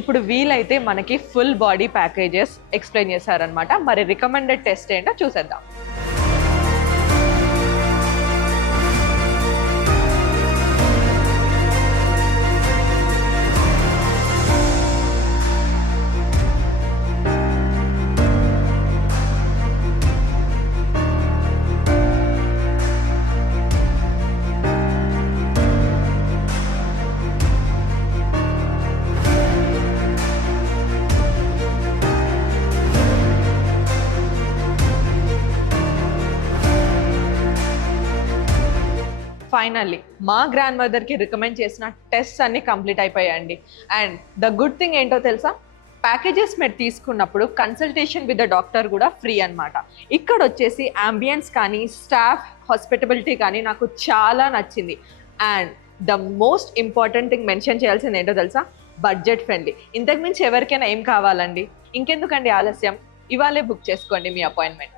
ఇప్పుడు వీలైతే మనకి ఫుల్ బాడీ ప్యాకేజెస్ ఎక్స్ప్లెయిన్ చేశారనమాట. మరి రికమెండెడ్ టెస్ట్ ఏంటో చూసేద్దాం. ఫైనల్లీ మా గ్రాండ్ మదర్కి రికమెండ్ చేసిన టెస్ట్ అన్ని కంప్లీట్ అయిపోయాయండి. అండ్ ద గుడ్ థింగ్ ఏంటో తెలుసా, ప్యాకేజెస్ మీరు తీసుకున్నప్పుడు కన్సల్టేషన్ విత్ ద డాక్టర్ కూడా ఫ్రీ అనమాట. ఇక్కడ వచ్చేసి అంబియన్స్ కానీ స్టాఫ్ హాస్పిటబిలిటీ కానీ నాకు చాలా నచ్చింది. And the most important thing mention చేయాల్సింది ఏంటో తెలుసా, బడ్జెట్ ఫ్రెండ్లీ. ఇంతకు మించి ఎవరికైనా ఏం కావాలండి? ఇంకెందుకండి ఆలస్యం, ఇవాళే బుక్ చేసుకోండి మీ అపాయింట్మెంట్.